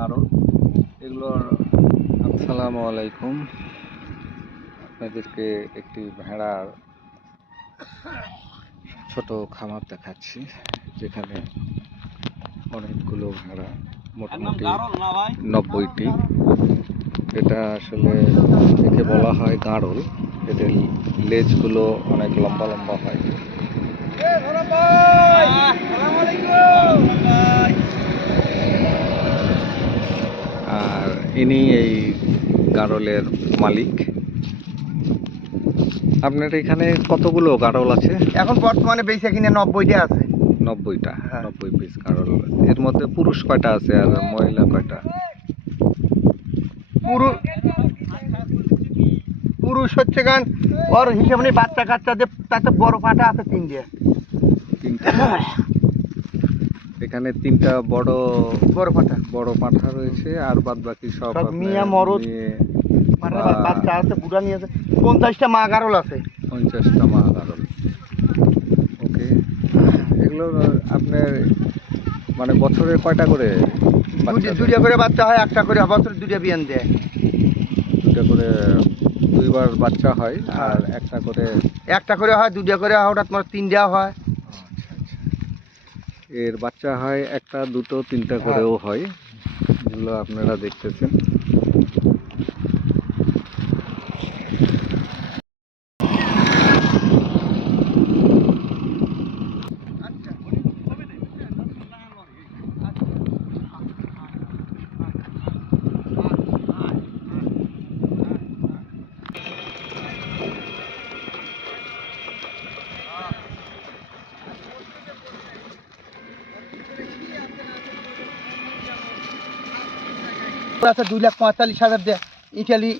গাড়ল এগুলোর। আসসালামু আলাইকুম, আপনাদেরকে একটি ভেড়ার ছোট খামার দেখাচ্ছি, যেখানে অনেকগুলো ভেড়া, মোটামুটি 90টি। এটা আসলে একে বলা হয় গাড়ল। এদের লেজগুলো অনেক লম্বা লম্বা হয়। আর ইনি এই গাড়লের মালিক। আপনার এখানে কতগুলো গাড়ল আছে? এখন বর্তমানে বেশি কিনে 90টা আছে। 90টা, 90 পিস গাড়ল। এর মধ্যে পুরুষ কয়টা আছে আর মহিলা কয়টা? পুরুষ হচ্ছে গান ওর হিসাব নেই, বাচ্চা কাচ্চাদের তাতে বড় পাঠা আছে 3টে। এখানে 3টা বড় পাঠা রয়েছে, আর বাদ বাকি সব মিয়া মরদ বাচ্চা আছে, বুড়া নিয়ে আছে। 50টা মা গাড়ল আছে। 50টা মা গাড়ল। ওকে, এগুলো আপনার মানে বছরে কয়টা করে? দুইটা করে বাচ্চা হয়, একটা করে বছরে 2টা বিয়ান দেয়। 2টা করে, 2বার বাচ্চা হয়, আর একটা করে হয়, 2টা করে হয়, হঠাৎ মানে 3টা হয়। এর বাচ্চা হয় 1টা 2টো 3টা করেও হয়, যেগুলো আপনারা দেখতেছেন। আছে 2,45,000 দেয় ইটালি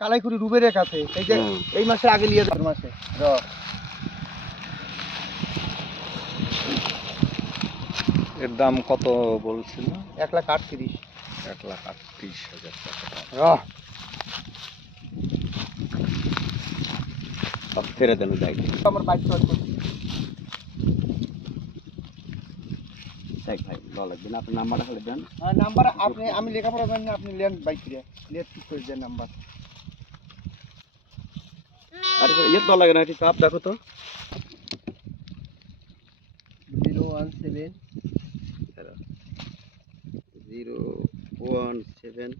কালাইকুড়ি রুবেরের কাছে। এই যে এই মাসে আগে নিয়ে যাবে মাসে এর দাম কত বলছিল? 1,38,000। 1,38,000 টাকা। সব ছেড়ে দেন যাই আমার বাইক চল করছি। দেখ ভাই ভালো লাগবে না, আপনার নাম্বারটা খালি দেন। নাম্বার আপনি, আমি লেখাপড়া জানি না, আপনি নেন বাইক দিয়ে নেট ঠিক করে দেন নাম্বার। আরে ইয়ে তো লাগে না, ঠিক আপ দেখো তো 017 017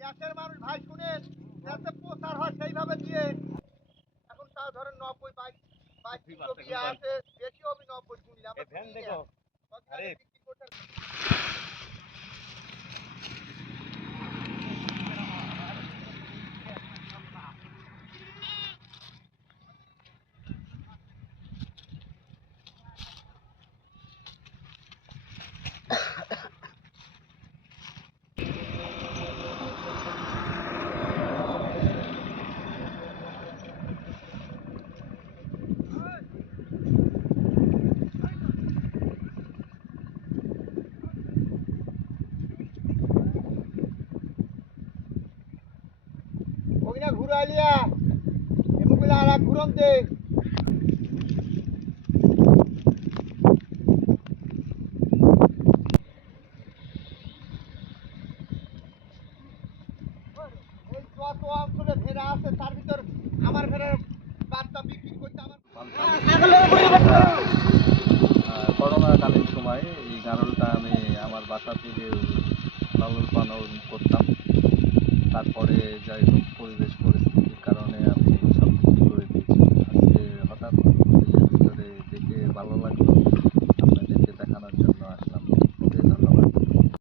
গ্যাসের মানুষ ভাই শুনেন, গ্যাসে প্রচার হয় সেইভাবে দিয়ে। এখন তাও ধরেন 90 বাইক আছে, বেশি হবে 90 শুনলাম। ভ্যান দেখো আরে ওইনা ঘুরাইলিয়া এমগুলা আর ঘুরন্তে এই যত অঞ্চলে ভেড়া আছে তার ভিতর আমার ভেড়ার বাচ্চা বিক্রি করতে আমার করোনাকালীন সময় এই গাড়লটা আমি আমার বাসা থেকে লালন পালন করতাম। তারপরে যাই হোক পরিবেশ পরিস্থিতি